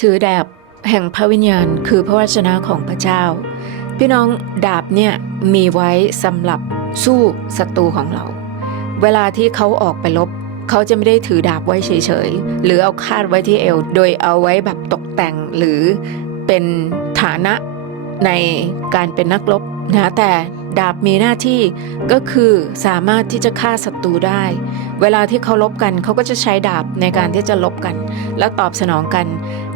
ถือดาบแห่งพระวิญญาณคือพระวจนะของพระเจ้า พี่น้องดาบเนี่ยมีไว้สำหรับสู้ศัตรูของเรา เวลาที่เขาออกไปรบเขาจะไม่ได้ถือดาบไว้เฉยๆ หรือเอาคาดไว้ที่เอว โดยเอาไว้แบบตกแต่งหรือเป็นฐานะในการเป็นนักรบนะแต่ ดาบมีหน้าที่ก็คือสามารถที่จะฆ่าศัตรูได้ เวลาที่เขาลบกันเขาก็จะใช้ดาบในการที่จะลบกัน แล้วตอบสนองกัน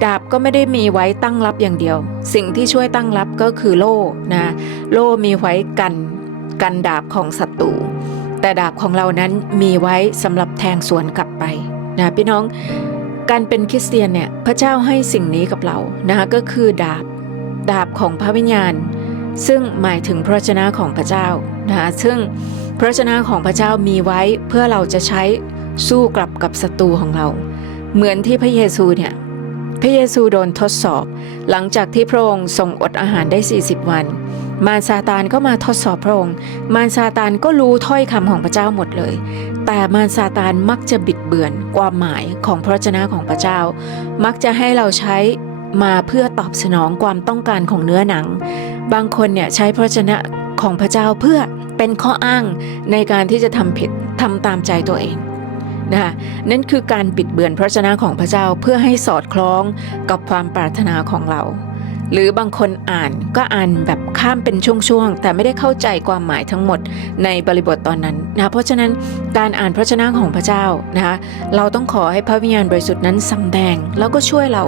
ดาบก็ไม่ได้มีไว้ตั้งรับอย่างเดียว สิ่งที่ช่วยตั้งรับก็คือโล่นะโล่มีไว้กันกันดาบของศัตรูแต่ดาบของเรานั้นมีไว้สำหรับแทงสวนกลับไปนะพี่น้องการเป็นคริสเตียนเนี่ยพระเจ้าให้สิ่งนี้กับเรานะคะก็คือดาบดาบของพระวิญญาณ ซึ่งหมายถึงพระวจนะของพระเจ้านะคะซึ่งพระวจนะของพระเจ้ามีไว้เพื่อเราจะใช้สู้กลับกับศัตรูของเรา เหมือนที่พระเยซูเนี่ยพระเยซูโดนทดสอบ หลังจากที่พระองค์ทรงอดอาหารได้ 40 วัน มารซาตานก็มาทดสอบพระองค์ มารซาตานก็รู้ถ้อยคำของพระเจ้าหมดเลย แต่มารซาตานมักจะบิดเบือนความหมายของพระวจนะของพระเจ้า มักจะให้เราใช้ มาเพื่อตอบสนองความต้องการของเนื้อหนัง บางคนเนี่ยใช้พระชนะของพระเจ้าเพื่อเป็นข้ออ้างในการที่จะทำผิดทำตามใจตัวเองนะคะนั่นคือการบิดเบือนพระชนะของพระเจ้าเพื่อให้สอดคล้องกับความปรารถนาของเรา หรือบางคนอ่านก็อ่านแบบข้ามเป็นช่วงๆ แต่ไม่ได้เข้าใจความหมายทั้งหมดในบริบทตอนนั้นนะเพราะฉะนั้นการอ่านพระวจนะของพระเจ้านะคะเราต้องขอให้พระวิญญาณบริสุทธิ์นั้นสำแดงแล้วก็ช่วยเรา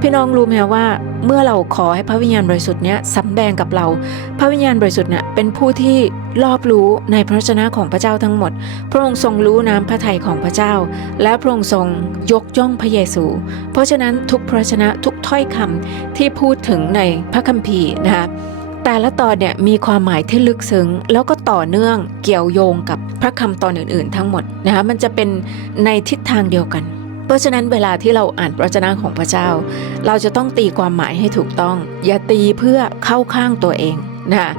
พี่น้องรู้ไหมว่าเมื่อเราขอให้พระวิญญาณบริสุทธิ์เนี้ยสำแดงกับเรา พระวิญญาณบริสุทธิ์เนี่ยเป็นผู้ที่รอบรู้ในพระวจนะของพระเจ้าทั้งหมด พระองค์ทรงรู้น้ำพระทัยของพระเจ้า และพระองค์ทรงยกย่องพระเยซู เพราะฉะนั้นทุกพระวจนะทุก ถ้อยคำที่พูดถึงในพระคัมภีร์นะคะแต่ละตอนเนี่ยมีความหมายที่ลึกซึ้ง แล้วก็ต่อเนื่องเกี่ยวโยงกับพระคำตอนอื่นๆ ทั้งหมดนะคะมันจะเป็นในทิศทางเดียวกัน เพราะฉะนั้นเวลาที่เราอ่านพระวจนะของพระเจ้า เราจะต้องตีความหมายให้ถูกต้อง อย่าตีเพื่อเข้าข้างตัวเองนะคะ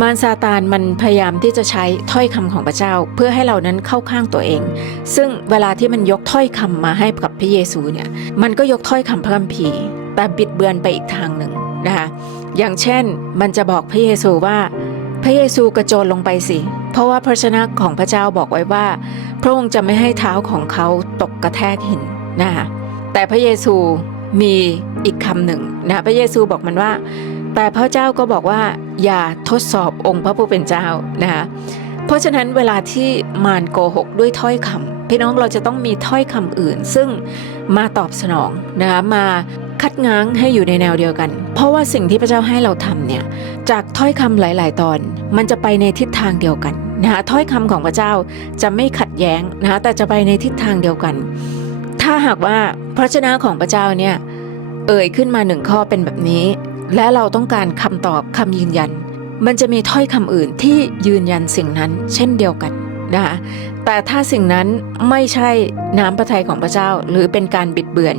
มารซาตานมันพยายามที่จะใช้ถ้อยคำของพระเจ้า เพื่อให้เรานั้นเข้าข้างตัวเอง ซึ่งเวลาที่มันยกถ้อยคำมาให้กับพระเยซูเนี่ยมันก็ยกถ้อยคำพระคัมภีร์ แต่บิดเบือนไปอีกทางหนึ่งนะคะอย่างเช่นมันจะบอกพระเยซูว่า พระเยซูกระโจนลงไปสิ เพราะว่าพระชนะของพระเจ้าบอกไว้ว่า พระองค์จะไม่ให้เท้าของเขาตกกระแทกหินนะคะแต่พระเยซูมีอีกคำหนึ่งนะพระเยซูบอกมันว่า แต่พระเจ้าก็บอกว่า อย่าทดสอบองค์พระผู้เป็นเจ้านะคะเพราะฉะนั้นเวลาที่มารโกหกด้วยถ้อยคำพี่น้องเราจะต้องมีถ้อยคำอื่น ซึ่งมาตอบสนองนะคะมา คัดง้างให้อยู่ในแนวเดียวกัน เพราะว่าสิ่งที่พระเจ้าให้เราทำเนี่ยจากถ้อยคำหลาย ๆ ตอน มันจะไปในทิศทางเดียวกันนะคะถ้อยคำของพระเจ้าจะไม่ขัดแย้งนะคะแต่จะไปในทิศทางเดียวกัน ถ้าหากว่าพระชนะของพระเจ้าเนี่ยเอ่ยขึ้นมาหนึ่งข้อเป็นแบบนี้ และเราต้องการคำตอบคำยืนยัน มันจะมีถ้อยคำอื่นที่ยืนยันสิ่งนั้นเช่นเดียวกันนะคะแต่ถ้าสิ่งนั้นไม่ใช่น้ำพระทัยของพระเจ้าหรือเป็นการบิดเบือน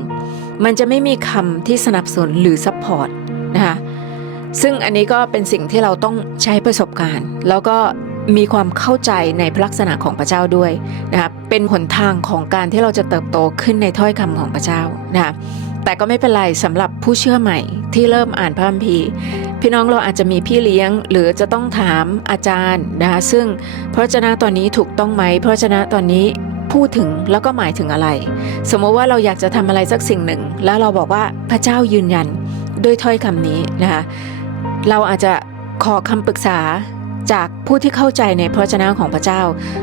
มันจะไม่มีคำที่สนับสนุนหรือซัพพอร์ตนะคะซึ่งอันนี้ก็เป็นสิ่งที่เราต้องใช้ประสบการณ์ แล้วก็มีความเข้าใจในพลักษณะของพระเจ้าด้วยนะครับเป็นหนทางของการที่เราจะเติบโตขึ้นในถ้อยคำของพระเจ้านะคะแต่ก็ไม่เป็นไรสำหรับผู้เชื่อใหม่ที่เริ่มอ่านพระคัมภีร์พี่น้องเราอาจจะมีพี่เลี้ยง หรือจะต้องถามอาจารย์นะคะซึ่งพระวจนะตอนนี้ถูกต้องไหมพระวจนะตอนนี้ พูดถึงแล้วก็หมายถึงอะไร สมมติว่าเราอยากจะทำอะไรสักสิ่งหนึ่ง แล้วเราบอกว่าพระเจ้ายืนยันด้วยถ้อยคำนี้นะคะเราอาจจะขอคำปรึกษาจากผู้ที่เข้าใจในพระวจนะของพระเจ้า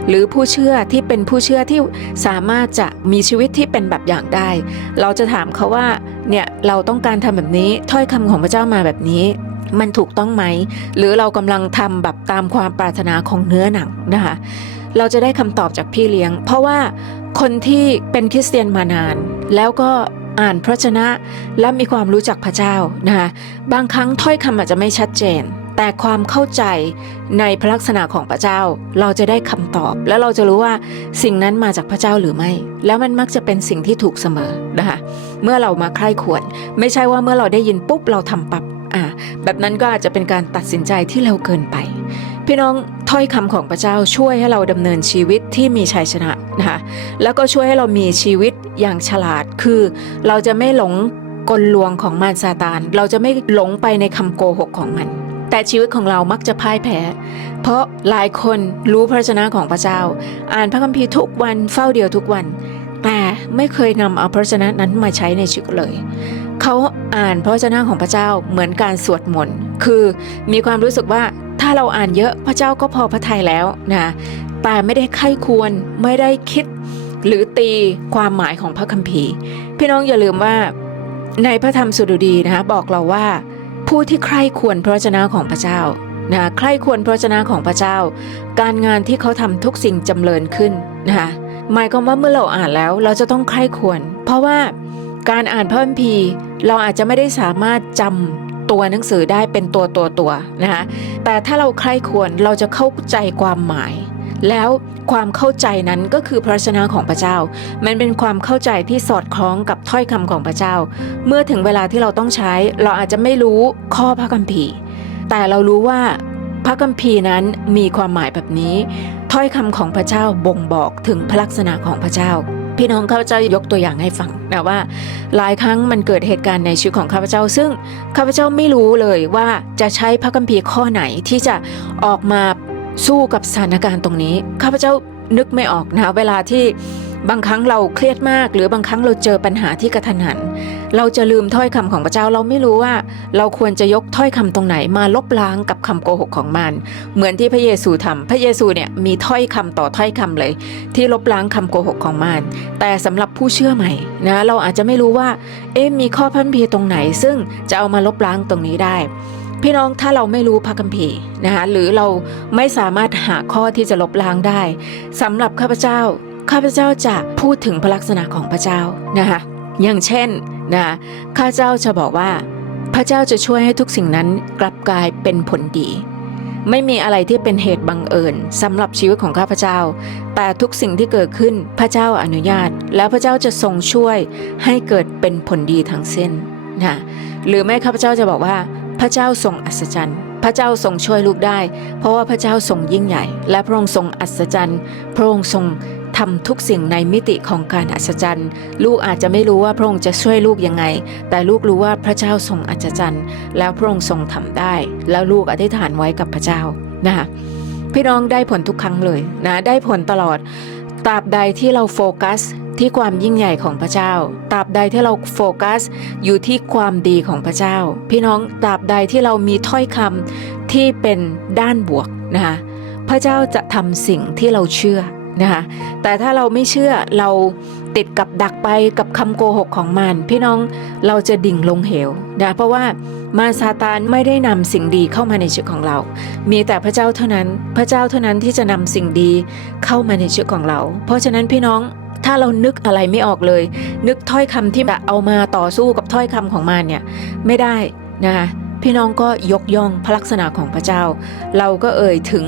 หรือผู้เชื่อที่เป็นผู้เชื่อที่สามารถจะมีชีวิตที่เป็นแบบอย่างได้ เราจะถามเขาว่าเนี่ยเราต้องการทำแบบนี้ถ้อยคำของพระเจ้ามาแบบนี้ มันถูกต้องไหม หรือเรากำลังทำแบบตามความปรารถนาของเนื้อหนังนะคะ เราจะได้คำตอบจากพี่เลี้ยง เพราะว่าคนที่เป็นคริสเตียนมานาน แล้วก็อ่านพระชนะและมีความรู้จักพระเจ้านะคะบางครั้งถ้อยคำอาจจะไม่ชัดเจน แต่ความเข้าใจในพระลักษณะของพระเจ้า เราจะได้คำตอบ แล้วเราจะรู้ว่าสิ่งนั้นมาจากพระเจ้าหรือไม่ แล้วมันมักจะเป็นสิ่งที่ถูกเสมอนะคะเมื่อเรามาใคร่ควรไม่ใช่ว่าเมื่อเราได้ยินปุ๊บเราทำปับอ่าแบบนั้นก็อาจจะเป็นการตัดสินใจที่เร็วเกินไป พี่น้องถ้อยคำของพระเจ้าช่วยให้เราดำเนินชีวิตที่มีชัยชนะนะคะแล้วก็ช่วยให้เรามีชีวิตอย่างฉลาดคือ เราจะไม่หลงกลลวงของมารซาตาน เราจะไม่หลงไปในคำโกหกของมัน แต่ชีวิตของเรามักจะพ่ายแพ้ เพราะหลายคนรู้พระวจนะของพระเจ้า อ่านพระคัมภีร์ทุกวันเฝ้าเดียวทุกวัน แต่ไม่เคยนำเอาพระวจนะนั้นมาใช้ในชีวิตเลย เขาอ่านพระวจนะของพระเจ้าเหมือนการสวดมนต์คือมีความรู้สึกว่า ถ้าเราอ่านเยอะพระเจ้าก็พอพระทัยแล้วนะแต่ไม่ได้ไข้ควรไม่ได้คิดหรือตีความหมายของพระคัมภีร์ พี่น้องอย่าลืมว่าในพระธรรมสุดุดีนะคะบอกเราว่า ผู้ที่ใคร่ควรพระวจนะของพระเจ้านะใคร่ควรพระวจนะของพระเจ้า การงานที่เขาทำทุกสิ่งจำเริญขึ้นนะคะหมายความว่าเมื่อเราอ่านแล้วเราจะต้องใคร่ควร เพราะว่าการอ่านพระคัมภีร์ เราอาจจะไม่ได้สามารถจำ ตัวหนังสือได้เป็นตัวตัวตัวนะคะแต่ถ้าเราใคร่ควรเราจะเข้าใจความหมาย แล้วความเข้าใจนั้นก็คือพระวจนะของพระเจ้า มันเป็นความเข้าใจที่สอดคล้องกับถ้อยคำของพระเจ้า เมื่อถึงเวลาที่เราต้องใช้ เราอาจจะไม่รู้ข้อพระคัมภีร์ แต่เรารู้ว่าพระคัมภีร์นั้นมีความหมายแบบนี้ ถ้อยคำของพระเจ้าบ่งบอกถึงพระลักษณะของพระเจ้า พี่น้องข้าพเจ้ายกตัวอย่างให้ฟังนะว่า หลายครั้งมันเกิดเหตุการณ์ในชีวิตของข้าพเจ้า ซึ่งข้าพเจ้าไม่รู้เลยว่าจะใช้พระคัมภีร์ข้อไหนที่จะออกมาสู้กับสถานการณ์ตรงนี้ ข้าพเจ้านึกไม่ออกนะเวลาที่ บางครั้งเราเครียดมาก หรือบางครั้งเราเจอปัญหาที่กระทันหัน เราจะลืมถ้อยคำของพระเจ้าเราไม่รู้ว่า เราควรจะยกถ้อยคำตรงไหนมาลบล้างกับคำโกหกของมัน เหมือนที่พระเยซูทำพระเยซูเนี่ยมีถ้อยคำต่อถ้อยคำเลย ที่ลบล้างคำโกหกของมัน แต่สำหรับผู้เชื่อใหม่นะเราอาจจะไม่รู้ว่าเอ๊ะมีข้อพันพีตรงไหน ซึ่งจะเอามาลบล้างตรงนี้ได้พี่น้องถ้าเราไม่รู้พระคัมภีร์นะคะหรือเราไม่สามารถหาข้อที่จะลบล้างได้สำหรับข้าพเจ้า ข้าพเจ้าจะพูดถึงพระลักษณะของพระเจ้านะคะอย่างเช่นนะข้าเจ้าจะบอกว่า พระเจ้าจะช่วยให้ทุกสิ่งนั้นกลับกลายเป็นผลดี ไม่มีอะไรที่เป็นเหตุบังเอิญสำหรับชีวิตของข้าพเจ้า แต่ทุกสิ่งที่เกิดขึ้นพระเจ้าอนุญาต แล้วพระเจ้าจะทรงช่วยให้เกิดเป็นผลดีทั้งสิ้นนะหรือไม่ข้าพเจ้าจะบอกว่า พระเจ้าทรงอัศจรรย์พระเจ้าทรงช่วยลูกได้ เพราะว่าพระเจ้าทรงยิ่งใหญ่ และพระองค์ทรงอัศจรรย์ พระองค์ทรง ทำทุกสิ่งในมิติของการอัศจรรย์ ลูกอาจจะไม่รู้ว่าพระองค์จะช่วยลูกยังไง แต่ลูกรู้ว่าพระเจ้าทรงอัศจรรย์ แล้วพระองค์ทรงทำได้ แล้วลูกอธิษฐานไว้กับพระเจ้านะคะพี่น้องได้ผลทุกครั้งเลยนะได้ผลตลอดตราบใดที่เราโฟกัสที่ความยิ่งใหญ่ของพระเจ้า ตราบใดที่เราโฟกัสอยู่ที่ความดีของพระเจ้า พี่น้องตราบใดที่เรามีถ้อยคำที่เป็นด้านบวกนะคะพระเจ้าจะทำสิ่งที่เราเชื่อ นะคะแต่ถ้าเราไม่เชื่อเราติดกับดักไปกับคำโกหกของมัน พี่น้องเราจะดิ่งลงเหวนะเพราะว่ามารซาตานไม่ได้นำสิ่งดีเข้ามาในชีวิตของเรา มีแต่พระเจ้าเท่านั้น พระเจ้าเท่านั้นที่จะนำสิ่งดีเข้ามาในชีวิตของเรา เพราะฉะนั้นพี่น้องถ้าเรานึกอะไรไม่ออกเลย นึกถ้อยคำที่แบบเอามาต่อสู้กับถ้อยคำของมันเนี่ยไม่ได้นะคะพี่น้องก็ยกย่องพระลักษณะของพระเจ้า เราก็เอ่ยถึง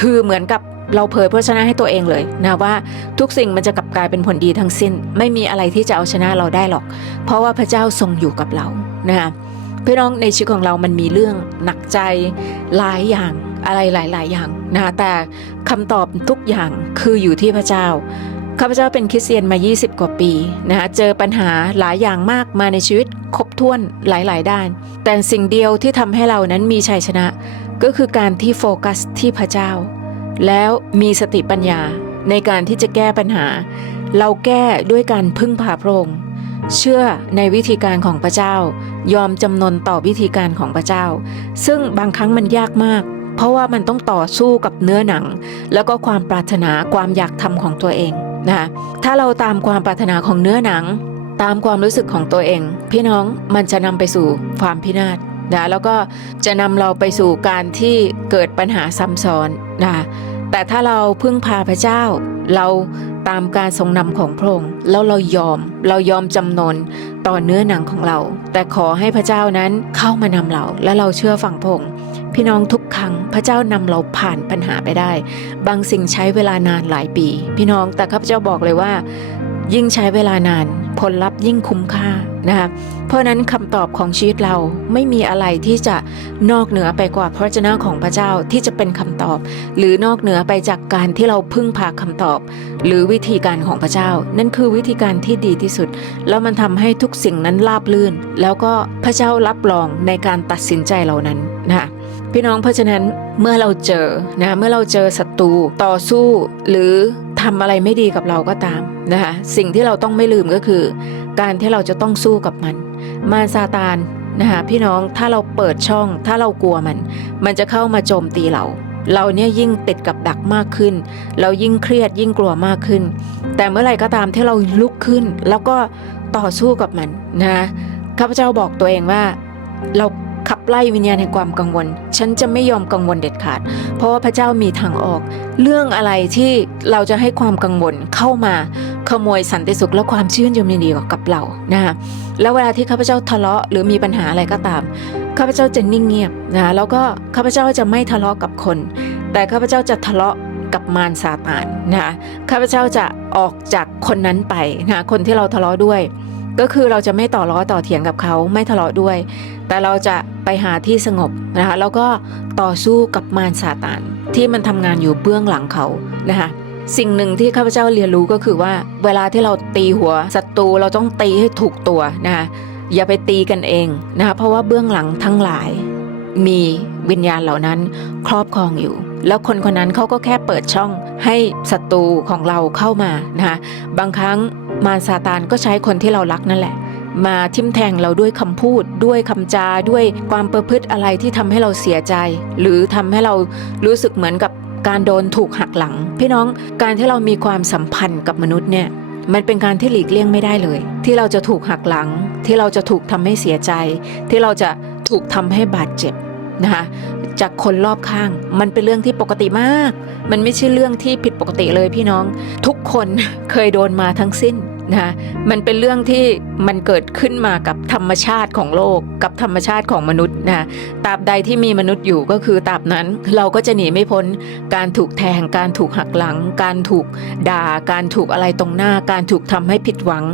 คือเหมือนกับ เราเผยพระชนะให้ตัวเองเลยนะว่าทุกสิ่งมันจะกลับกลายเป็นผลดีทั้งสิ้น ไม่มีอะไรที่จะเอาชนะเราได้หรอก เพราะว่าพระเจ้าทรงอยู่กับเรานะคะพี่น้องในชีวิตของเรามันมีเรื่องหนักใจหลายอย่างอะไรหลาย ๆ อย่างนะแต่คำตอบทุกอย่างคืออยู่ที่พระเจ้าข้าพเจ้าเป็นคริสเตียนมา 20 กว่าปีนะคะเจอปัญหาหลายอย่างมากมาในชีวิตครบถ้วนหลาย ๆ ด้าน แต่สิ่งเดียวที่ทำให้เรานั้นมีชัยชนะ ก็คือการที่โฟกัสที่พระเจ้า แล้วมีสติปัญญาในการที่จะแก้ปัญหา เราแก้ด้วยการพึ่งพาพระองค์เชื่อในวิธีการของพระเจ้า ยอมจำนนต่อวิธีการของพระเจ้า ซึ่งบางครั้งมันยากมาก เพราะว่ามันต้องต่อสู้กับเนื้อหนัง แล้วก็ความปรารถนาความอยากทำของตัวเองนะคะถ้าเราตามความปรารถนาของเนื้อหนัง ตามความรู้สึกของตัวเอง พี่น้องมันจะนำไปสู่ความพินาศนะแล้วก็จะนำเราไปสู่การที่เกิดปัญหาซ้ำซ้อน นะแต่ถ้าเราพึ่งพาพระเจ้า เราตามการทรงนำของพระองค์แล้วเรายอมเรายอมจำนนต่อเนื้อหนังของเรา แต่ขอให้พระเจ้านั้นเข้ามานำเรา และเราเชื่อฟังพระองค์พี่น้องทุกครั้งพระเจ้านำเราผ่านปัญหาไปได้ บางสิ่งใช้เวลานานหลายปี พี่น้องแต่ข้าพเจ้าบอกเลยว่า ยิ่งใช้เวลานานผลลัพธ์ยิ่งคุ้มค่า นะคะเพราะนั้นคำตอบของชีวิตเราไม่มีอะไรที่จะนอกเหนือไปกว่าพระวจนะของพระเจ้าที่จะเป็นคำตอบ หรือนอกเหนือไปจากการที่เราพึ่งพาคำตอบ หรือวิธีการของพระเจ้า นั่นคือวิธีการที่ดีที่สุด แล้วมันทำให้ทุกสิ่งนั้นราบลื่น แล้วก็พระเจ้ารับรองในการตัดสินใจเหล่านั้นนะคะพี่น้องเพราะฉะนั้นเมื่อเราเจอนะเมื่อเราเจอศัตรูต่อสู้หรือ ทำอะไรไม่ดีกับเราก็ตามนะคะสิ่งที่เราต้องไม่ลืมก็คือ การที่เราจะต้องสู้กับมัน มารซาตานนะคะพี่น้องถ้าเราเปิดช่องถ้าเรากลัวมัน มันจะเข้ามาโจมตีเรา เราเนี่ยยิ่งติดกับดักมากขึ้น เรายิ่งเครียดยิ่งกลัวมากขึ้น แต่เมื่อไหร่ก็ตามที่เราลุกขึ้น แล้วก็ต่อสู้กับมันนะข้าพเจ้าบอกตัวเองว่าเรา ขับไล่วิญญาณแห่งความกังวล ฉันจะไม่ยอมกังวลเด็ดขาด เพราะว่าพระเจ้ามีทางออก เรื่องอะไรที่เราจะให้ความกังวลเข้ามาขโมยสันติสุขและความชื่นชมยินดีกับเรานะคะแล้วเวลาที่ข้าพเจ้าทะเลาะหรือมีปัญหาอะไรก็ตามข้าพเจ้าจะนิ่งเงียบนะแล้วก็ข้าพเจ้าจะไม่ทะเลาะกับคน แต่ข้าพเจ้าจะทะเลาะกับมารซาตานนะคะข้าพเจ้าจะออกจากคนนั้นไปนะคนที่เราทะเลาะด้วย ก็คือเราจะไม่ต่อล้อต่อเถียงกับเขาไม่ทะเลาะด้วย แต่เราจะไปหาที่สงบนะคะแล้วก็ต่อสู้กับมารซาตานที่มันทำงานอยู่เบื้องหลังเขานะคะสิ่งหนึ่งที่ข้าพเจ้าเรียนรู้ก็คือว่า เวลาที่เราตีหัวศัตรูเราต้องตีให้ถูกตัวนะคะอย่าไปตีกันเองนะคะเพราะว่าเบื้องหลังทั้งหลาย มีวิญญาณเหล่านั้นครอบครองอยู่ แล้วคนคนนั้นเขาก็แค่เปิดช่องให้ศัตรูของเราเข้ามานะคะบางครั้ง มารซาตานก็ใช้คนที่เรารักนั่นแหละ มาทิมแทงเราด้วยคำพูด ด้วยคำจาด้วยความประพฤติอะไรที่ทำให้เราเสียใจ หรือทำให้เรารู้สึกเหมือนกับการโดนถูกหักหลัง พี่น้องการที่เรามีความสัมพันธ์กับมนุษย์เนี่ยมันเป็นการที่หลีกเลี่ยงไม่ได้เลย ที่เราจะถูกหักหลัง ที่เราจะถูกทำให้เสียใจ ที่เราจะถูกทำให้บาดเจ็บนะคะ จากคนรอบข้าง มันเป็นเรื่องที่ปกติมาก มันไม่ใช่เรื่องที่ผิดปกติเลยพี่น้อง ทุกคนเคยโดนมาทั้งสิ้นนะคะมันเป็นเรื่องที่มันเกิดขึ้นมากับธรรมชาติของโลก กับธรรมชาติของมนุษย์นะตราบใดที่มีมนุษย์อยู่ก็คือตราบนั้นเราก็จะหนีไม่พ้น การถูกแทง การถูกหักหลัง การถูกด่า การถูกอะไรตรงหน้า การถูกทำให้ผิดหวัง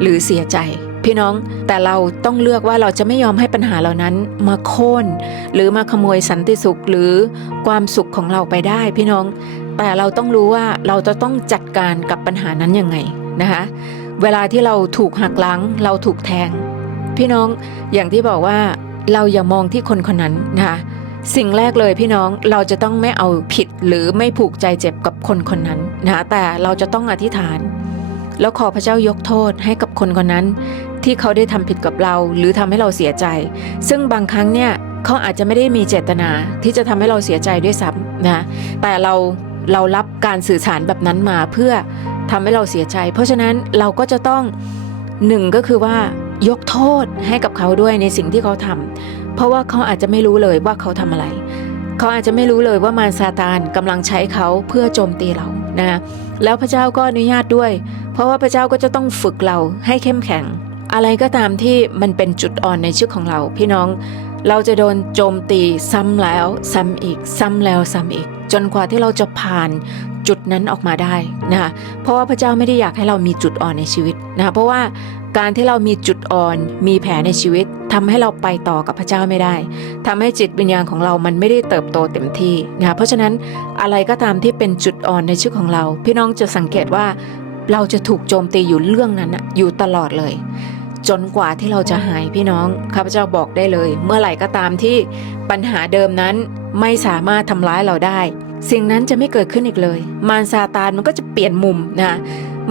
หรือเสียใจ พี่น้องแต่เราต้องเลือกว่าเราจะไม่ยอมให้ปัญหาเหล่านั้นมาโค่นหรือมาขโมยสันติสุขหรือความสุขของเราไปได้ พี่น้อง แต่เราต้องรู้ว่าเราจะต้องจัดการกับปัญหานั้นยังไงนะคะเวลาที่เราถูกหักหลังเราถูกแทง พี่น้องอย่างที่บอกว่าเราอย่ามองที่คนคนนั้นนะคะสิ่งแรกเลยพี่น้องเราจะต้องไม่เอาผิดหรือไม่ผูกใจเจ็บกับคนคนนั้นนะคะแต่เราจะต้องอธิษฐาน แล้วขอพระเจ้ายกโทษให้กับคนคนนั้น ที่เขาได้ทำผิดกับเรา หรือทำให้เราเสียใจ ซึ่งบางครั้งเนี่ยเขาอาจจะไม่ได้มีเจตนาที่จะทำให้เราเสียใจด้วยซ้ำนะแต่เราเรารับการสื่อสารแบบนั้นมาเพื่อทำให้เราเสียใจ เพราะฉะนั้นเราก็จะต้องหนึ่งก็คือว่ายกโทษให้กับเขาด้วยในสิ่งที่เขาทำเพราะว่าเขาอาจจะไม่รู้เลยว่าเขาทำอะไร เขาอาจจะไม่รู้เลยว่ามารซาตานกำลังใช้เขาเพื่อโจมตีเรานะแล้วพระเจ้าก็อนุญาตด้วย เพราะว่าพระเจ้าก็จะต้องฝึกเราให้เข้มแข็ง อะไรก็ตามที่มันเป็นจุดอ่อนในชีวิตของเรา พี่น้องเราจะโดนโจมตีซ้ำแล้ว ซ้ำอีก ซ้ำแล้วซ้ำอีก จนกว่าที่เราจะผ่านจุดนั้นออกมาได้นะคะเพราะว่าพระเจ้าไม่ได้อยากให้เรามีจุดอ่อนในชีวิตนะคะเพราะว่าการที่เรามีจุดอ่อนมีแผลในชีวิตทำให้เราไปต่อกับพระเจ้าไม่ได้ทำให้จิตวิญญาณของเรามันไม่ได้เติบโตเต็มที่นะคะเพราะฉะนั้นอะไรก็ตามที่เป็นจุดอ่อนในชีวิตของเรา พี่น้องจะสังเกตว่าเราจะถูกโจมตีอยู่เรื่องนั้นอยู่ตลอดเลย จนกว่าที่เราจะหายพี่น้องข้าพเจ้าบอกได้เลย เมื่อไหร่ก็ตามที่ปัญหาเดิมนั้นไม่สามารถทำร้ายเราได้ สิ่งนั้นจะไม่เกิดขึ้นอีกเลย มารซาตานมันก็จะเปลี่ยนมุมนะ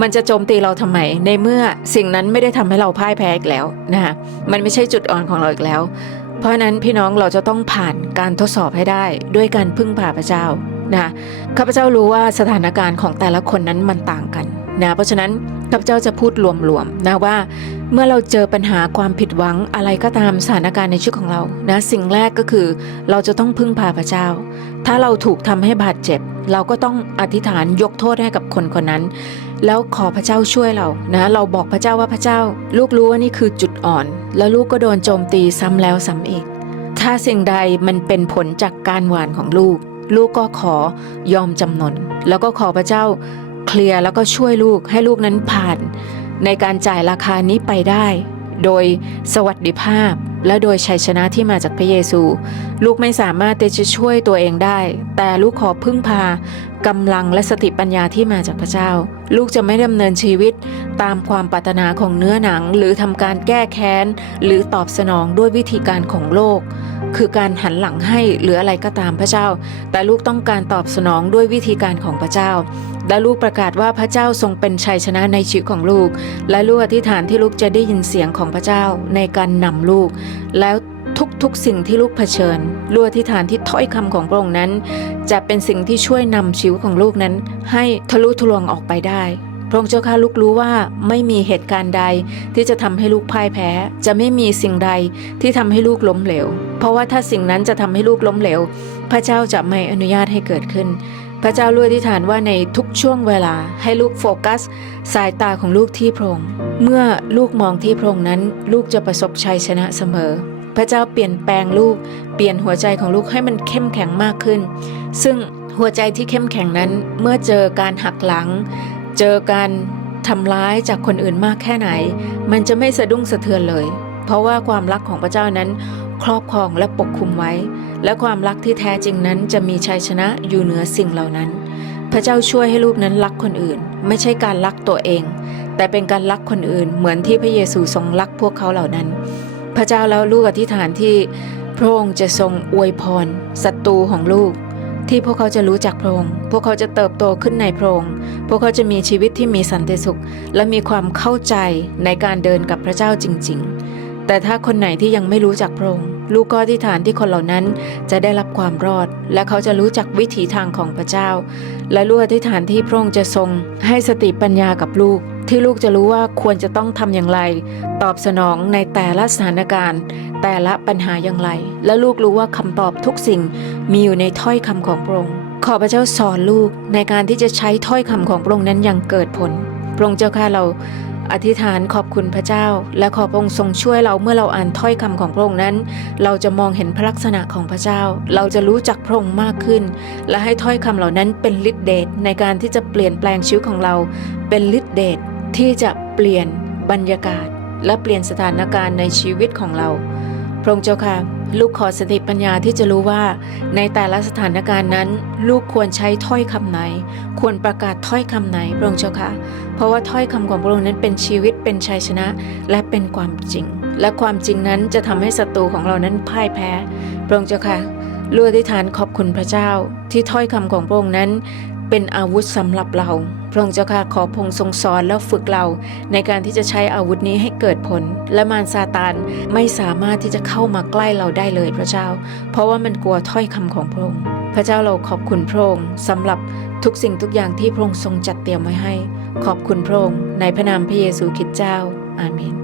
มันจะโจมตีเราทำไมในเมื่อสิ่งนั้นไม่ได้ทำให้เราพ่ายแพ้อีกแล้วนะคะมันไม่ใช่จุดอ่อนของเราอีกแล้ว เพราะฉะนั้นพี่น้องเราจะต้องผ่านการทดสอบให้ได้ด้วยการพึ่งพาพระเจ้านะข้าพเจ้ารู้ว่าสถานการณ์ของแต่ละคนนั้นมันต่างกัน นะเพราะฉะนั้นข้าพเจ้าจะพูดรวมๆนะว่า เมื่อเราเจอปัญหาความผิดหวังอะไรก็ตามสถานการณ์ในชีวิตของเรานะสิ่งแรกก็คือ เราจะต้องพึ่งพาพระเจ้า ถ้าเราถูกทำให้บาดเจ็บ เราก็ต้องอธิษฐานยกโทษให้กับคนคนนั้น แล้วขอพระเจ้าช่วยเรานะเราบอกพระเจ้าว่าพระเจ้า ลูกรู้ว่านี่คือจุดอ่อน แล้วลูกก็โดนโจมตีซ้ำแล้วซ้ำอีก ถ้าสิ่งใดมันเป็นผลจากการหวานของลูก ลูกก็ขอยอมจำนนแล้วก็ขอพระเจ้า เคลียร์แล้วก็ช่วยลูกให้ลูกนั้นผ่าน ในการจ่ายราคานี้ไปได้ โดยสวัสดิภาพ และโดยชัยชนะที่มาจากพระเยซู ลูกไม่สามารถจะช่วยตัวเองได้ แต่ลูกขอพึ่งพากำลังและสติปัญญาที่มาจากพระเจ้า ลูกจะไม่ดำเนินชีวิตตามความปรารถนาของเนื้อหนัง หรือทำการแก้แค้น หรือตอบสนองด้วยวิธีการของโลก คือการหันหลังให้หรืออะไรก็ตามพระเจ้า แต่ลูกต้องการตอบสนองด้วยวิธีการของพระเจ้า และลูกประกาศว่าพระเจ้าทรงเป็นชัยชนะในชีวิตของลูก และลูกอธิษฐานที่ลูกจะได้ยินเสียงของพระเจ้าในการนำลูก แล้วทุกๆสิ่งที่ลูกเผชิญลูกอธิษฐานที่ถ้อยคำของพระองค์นั้น จะเป็นสิ่งที่ช่วยนำชีวิตของลูกนั้น ให้ทะลุทะลวงออกไปได้พระองค์เจ้าข้าลูกรู้ว่าไม่มีเหตุการณ์ใดที่จะทำให้ลูกพ่ายแพ้ จะไม่มีสิ่งใดที่ทำให้ลูกล้มเหลว เพราะว่าถ้าสิ่งนั้นจะทำให้ลูกล้มเหลว พระเจ้าจะไม่อนุญาตให้เกิดขึ้น พระเจ้าลูกอธิษฐานว่าในทุกช่วงเวลาให้ลูกโฟกัส สายตาของลูกที่พระองค์เมื่อลูกมองที่พระองค์นั้น ลูกจะประสบชัยชนะเสมอ พระเจ้าเปลี่ยนแปลงลูก เปลี่ยนหัวใจของลูกให้มันเข้มแข็งมากขึ้น ซึ่งหัวใจที่เข้มแข็งนั้นเมื่อเจอการหักหลัง เจอการทำร้ายจากคนอื่นมากแค่ไหน มันจะไม่สะดุ้งสะเทือนเลย เพราะว่าความรักของพระเจ้านั้น ครอบครองและปกคุมไว้ และความรักที่แท้จริงนั้นจะมีชัยชนะอยู่เหนือสิ่งเหล่านั้น พระเจ้าช่วยให้ลูกนั้นรักคนอื่น ไม่ใช่การรักตัวเอง แต่เป็นการรักคนอื่น เหมือนที่พระเยซูทรงรักพวกเขาเหล่านั้น พระเจ้าแล้วลูกอธิษฐานที่พระองค์จะทรงอวยพรศัตรูของลูก ที่พวกเขาจะรู้จักพระองค์ พวกเขาจะเติบโตขึ้นในพระองค์ พวกเขาจะมีชีวิตที่มีสันติสุข และมีความเข้าใจในการเดินกับพระเจ้าจริง ๆ แต่ถ้าคนไหนที่ยังไม่รู้จักพระองค์ ลูกก็อธิษฐานที่คนเหล่านั้นจะได้รับความรอด และเขาจะรู้จักวิถีทางของพระเจ้า และลูกอธิษฐานที่พระองค์จะทรง ให้สติปัญญากับลูก ที่ลูกจะรู้ว่าควรจะต้องทำอย่างไร ตอบสนองในแต่ละสถานการณ์ แต่ละปัญหาอย่างไร และลูกรู้ว่าคำตอบทุกสิ่งมีอยู่ในถ้อยคำของพระองค์ขอพระเจ้าสอนลูกในการที่จะใช้ถ้อยคำของพระองค์นั้นอย่างเกิดผลพระองค์เจ้าข้าเรา อธิษฐานขอบคุณพระเจ้า และขอพระองค์ทรงช่วยเราเมื่อเราอ่านถ้อยคำของพระองค์นั้น เราจะมองเห็นพระลักษณะของพระเจ้า เราจะรู้จักพระองค์มากขึ้น และให้ถ้อยคำเหล่านั้นเป็นฤทธิเดชในการที่จะเปลี่ยนแปลงชีวิตของเรา เป็นฤทธิเดชที่จะเปลี่ยนบรรยากาศ และเปลี่ยนสถานการณ์ในชีวิตของเรา พระองค์เจ้าค่ะ ลูกขอสติปัญญาที่จะรู้ว่า ในแต่ละสถานการณ์นั้น ลูกควรใช้ถ้อยคำไหน ควรประกาศถ้อยคำไหนพระองค์เจ้าค่ะ เพราะว่าถ้อยคำของพระองค์นั้นเป็นชีวิตเป็นชัยชนะ และเป็นความจริง และความจริงนั้นจะทำให้ศัตรูของเรานั้นพ่ายแพ้พระองค์เจ้าค่ะลูกอธิษฐานขอบคุณพระเจ้า ที่ถ้อยคำของพระองค์นั้น เป็นอาวุธสำหรับเรา พระองค์เจ้าค่ะขอพงทรงสอนแล้วฝึกเราในการที่จะใช้อาวุธนี้ให้เกิดผล และมารซาตานไม่สามารถที่จะเข้ามาใกล้เราได้เลยพระเจ้า เพราะว่ามันกลัวถ้อยคำของพระองค์พระเจ้าเราขอบคุณพระองค์สำหรับทุกสิ่งทุกอย่างที่พระองค์ทรงจัดเตรียมไว้ให้ ขอบคุณพระองค์ในพระนามพระเยซูคริสต์เจ้า อาเมน